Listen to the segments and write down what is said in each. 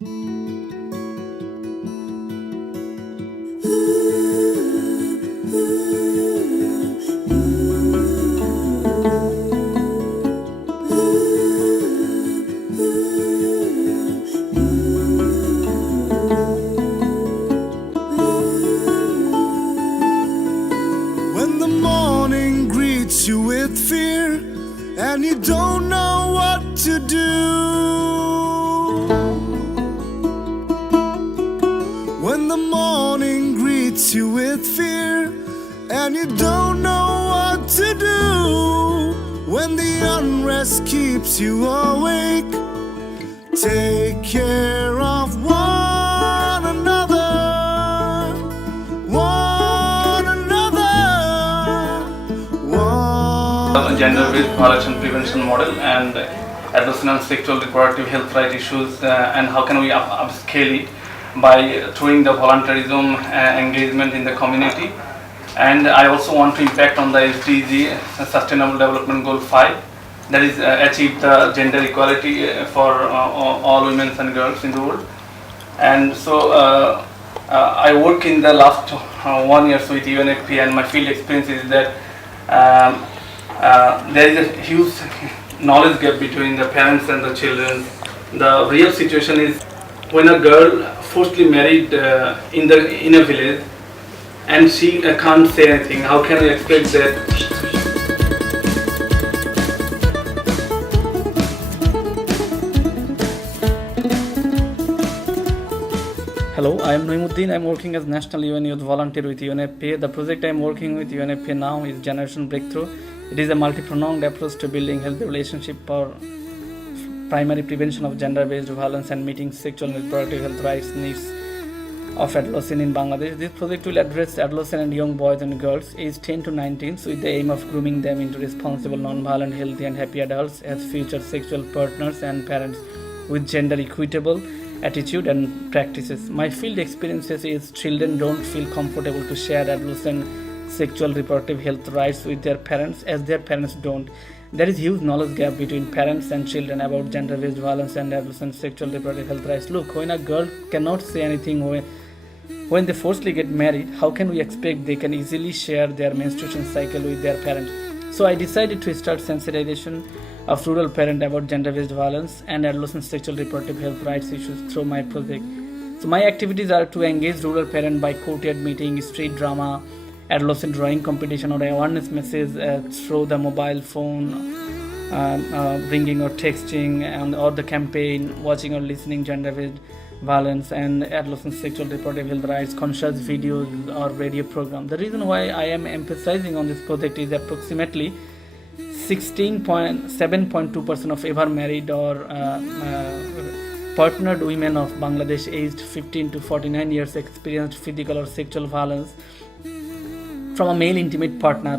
When the morning greets you with fear and you don't know what to do, when the morning greets you with fear and you don't know what to do, when the unrest keeps you awake, take care of one another, one another, one gender-based violence prevention model and adolescent and sexual reproductive health right issues, and how can we upscale it by throwing the volunteerism engagement in the community. And I also want to impact on the SDG, Sustainable Development Goal 5, that is achieve the gender equality for all women and girls in the world. And so I work in the last 1 year with UNFP, and my field experience is that there is a huge knowledge gap between the parents and the children. The real situation is when a girl forcibly married in a village and she can't say anything, how can we expect that? Hello, I am Noyem Uddin. I am working as National UN Youth Volunteer with UNFPA. The project I am working with UNFPA now is Generation Breakthrough. It is a multi-pronged approach to building healthy relationship for primary prevention of gender-based violence and meeting sexual and reproductive health rights needs of adolescents in Bangladesh. This project will address adolescent and young boys and girls aged 10 to 19 with the aim of grooming them into responsible, non-violent, healthy and happy adults as future sexual partners and parents with gender equitable attitude and practices. My field experiences is children don't feel comfortable to share adolescent sexual reproductive health rights with their parents as their parents don't. There is huge knowledge gap between parents and children about gender-based violence and adolescent sexual reproductive health rights. Look, when a girl cannot say anything when they forcibly get married, how can we expect they can easily share their menstruation cycle with their parents? So I decided to start sensitization of rural parents about gender-based violence and adolescent sexual reproductive health rights issues through my project. So my activities are to engage rural parents by courtyard meeting, street drama, adolescent drawing competition or awareness message through the mobile phone, bringing or texting, and or the campaign, watching or listening gender-based violence and adolescent sexual reproductive health rights, conscious videos or radio program. The reason why I am emphasizing on this project is approximately 16.7.2% of ever married or partnered women of Bangladesh aged 15 to 49 years experienced physical or sexual violence from a male intimate partner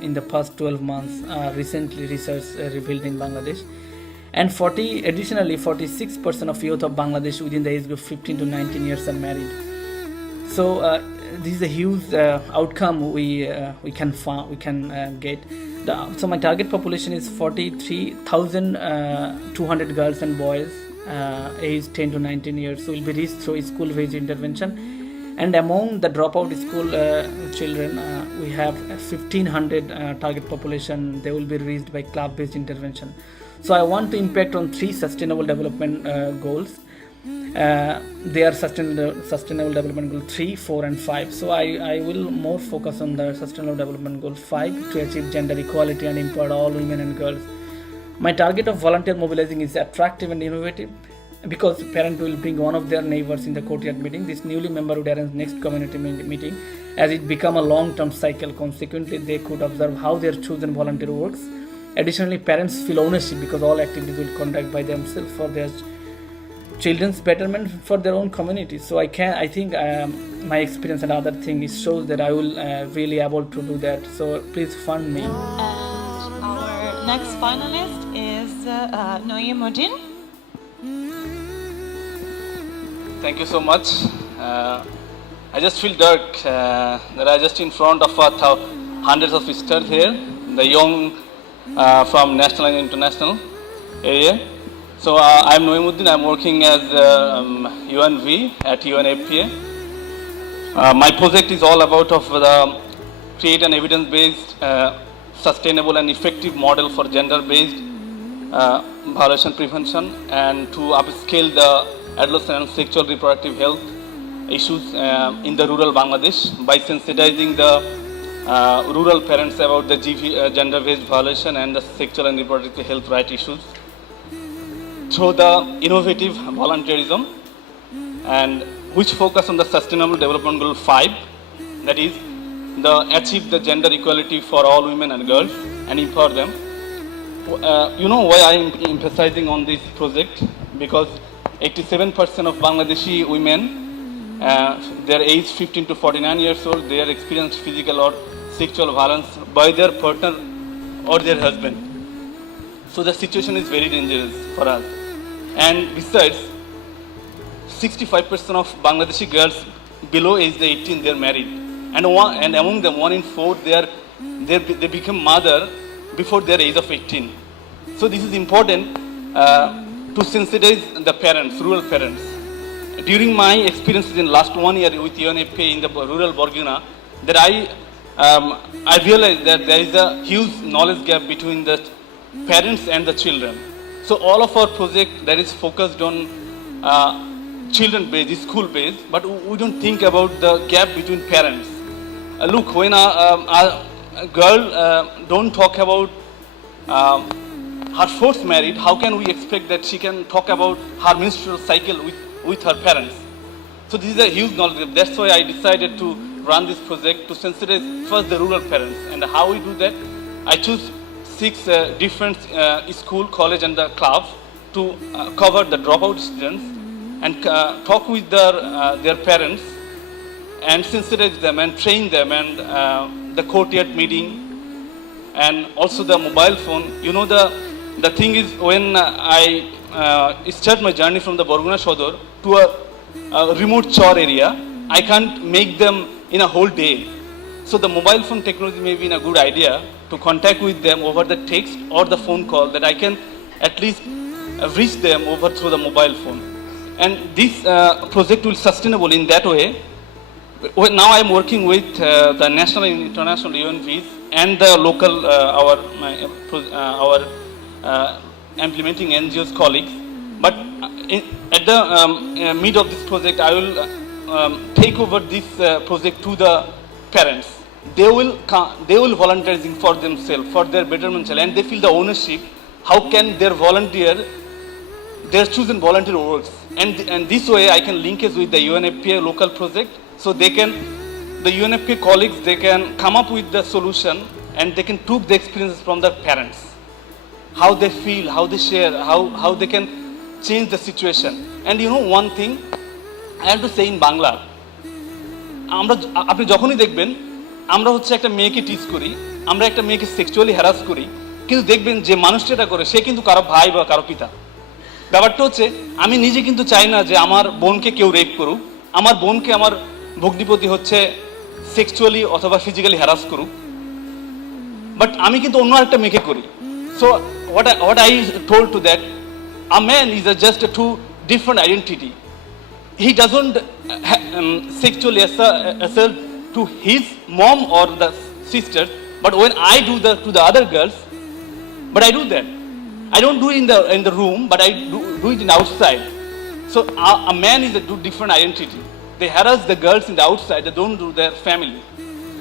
in the past 12 months, recently research revealed in Bangladesh. And additionally, 46% of youth of Bangladesh within the age group 15 to 19 years are married. So this is a huge outcome we can get. So my target population is 43,200 girls and boys aged 10 to 19 years. So will be reached through school-based intervention. And among the dropout school children, we have 1,500 target population. They will be reached by club-based intervention. So I want to impact on 3 sustainable development goals. They are sustainable development goal 3, 4 and 5. So I will more focus on the sustainable development goal 5 to achieve gender equality and empower all women and girls. My target of volunteer mobilizing is attractive and innovative, because parents will bring one of their neighbors in the courtyard meeting. This newly member would arrange next community meeting as it become a long-term cycle. Consequently, they could observe how their chosen volunteer works. Additionally, parents feel ownership because all activities will conduct by themselves for their children's betterment for their own community. So I think my experience and other thing shows that I will really able to do that. So please fund me. And our next finalist is Noyem Uddin. Thank you so much. I just feel dark that I just in front of hundreds of sisters here, the young from national and international area. So I'm Noyem Uddin. I'm working as UNV at UNFPA. My project is all about create an evidence-based, sustainable and effective model for gender-based violation prevention and to upscale the adolescent and sexual reproductive health issues in the rural Bangladesh by sensitizing the rural parents about the gender-based violation and the sexual and reproductive health right issues through the innovative volunteerism and which focus on the Sustainable Development Goal 5, that is, achieve the gender equality for all women and girls and empower them. You know why I am emphasizing on this project? Because 87% of Bangladeshi women, their age 15 to 49 years old, they are experienced physical or sexual violence by their partner or their husband. So the situation is very dangerous for us. And besides, 65% of Bangladeshi girls below age 18 they are married, and among them 1 in 4 they become mother before their age of 18. So this is important to sensitize the parents, rural parents. During my experiences in last 1 year with UNFPA in the rural Borguna, that I realized that there is a huge knowledge gap between the parents and the children. So all of our project that is focused on children based, school based, but we don't think about the gap between parents. Look, when a girl don't talk about her first marriage, how can we expect that she can talk about her menstrual cycle with her parents? So this is a huge knowledge gap. That's why I decided to run this project to sensitize first the rural parents. And how we do that? I choose 6 different school, college and the clubs to cover the dropout students and talk with their parents and sensitize them and train them, and the courtyard meeting and also the mobile phone. You know, the thing is, when I start my journey from the Borguna Shodor to a remote chor area, I can't make them in a whole day. So the mobile phone technology may be a good idea to contact with them over the text or the phone call, that I can at least reach them over through the mobile phone. And this project will be sustainable in that way. Now I am working with the national and international UNVs and the local, our implementing NGOs colleagues. But at the mid of this project, I will take over this project to the parents. They will volunteerism for themselves, for their betterment, and they feel the ownership. How can their chosen volunteer works? And this way I can link it with the UNFPA local project, so the UNFPA colleagues, they can come up with the solution and they can take the experiences from the parents. How they feel, how they share, how they can change the situation. And you know one thing, I have to say in Bangla, আপনি যখনই দেখবেন আমরা হচ্ছে একটা মেয়েকে টিজ করি, আমরা একটা মেয়েকে সেক্সুয়ালি হ্যারাস করি, কিন্তু দেখবেন যে মানুষটা এটা করে সে কিন্তু কারো ভাই বা কারো পিতা। ব্যাপারটা হচ্ছে, আমি নিজে কিন্তু চাই না যে আমার বোনকে কেউ রেপ করুক, আমার বোনকে আমার ভগ্নিপতি হচ্ছে সেক্সুয়ালি অথবা ফিজিক্যালি হ্যারাস করুক, বাট আমি কিন্তু অন্য একটা মেয়েকে করি। So what I told to that, a man is just a two different identity. He doesn't sexually assault to his mom or the sisters, but when I do to the other girls, but I do that. I don't do it in the room, but I do it in outside. So a man is a different identity. They harass the girls in the outside, they don't do their family.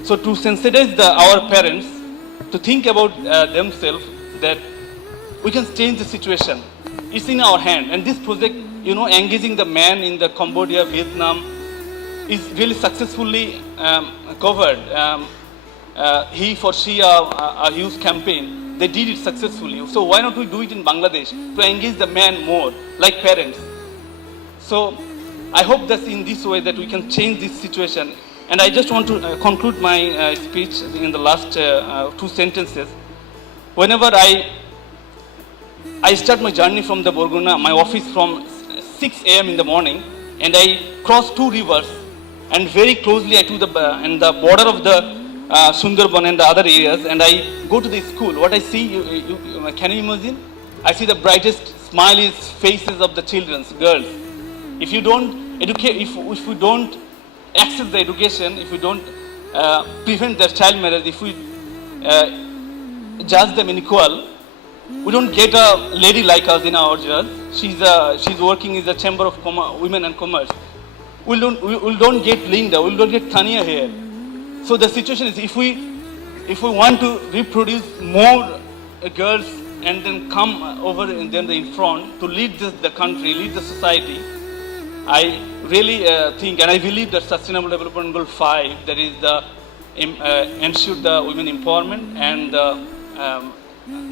So to sensitize our parents to think about themselves, that we can change the situation. It's in our hand. And this project, you know, engaging the man in the Cambodia, Vietnam, is really successfully covered. He for she a huge campaign. They did it successfully. So why not we do it in Bangladesh to engage the man more, like parents? So I hope that in this way that we can change this situation. And I just want to conclude my speech in the last 2 sentences. Whenever I start my journey from the Borguna, my office from 6 a.m. in the morning, and I cross 2 rivers, and very closely I to the border of the Sundarban and the other areas, and I go to the school. What I see, can you imagine? I see the brightest smile is faces of the children, girls. If you don't educate, if we don't access the education, if we don't prevent their child marriage, if we judge them unequal, we don't get a lady like us in our church. She's working in the Chamber of Women and Commerce. We don't get Linda, we don't get Tanya here. So the situation is, if we want to reproduce more girls and then come over and then in front to lead the country, lead the society, I really think and I believe that Sustainable Development Goal 5, that is the ensure the women empowerment and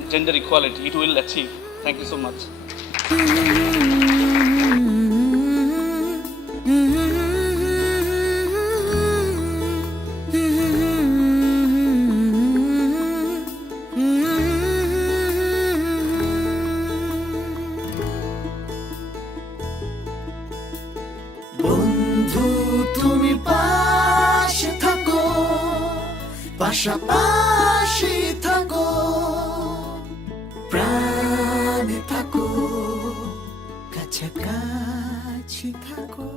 gender equality, it will achieve. Thank you so much. বন্ধু তুমি পাশে থাকো, পাশাপাশি থাকো, প্রাণে থাকো, কাছাকাছি থাকো।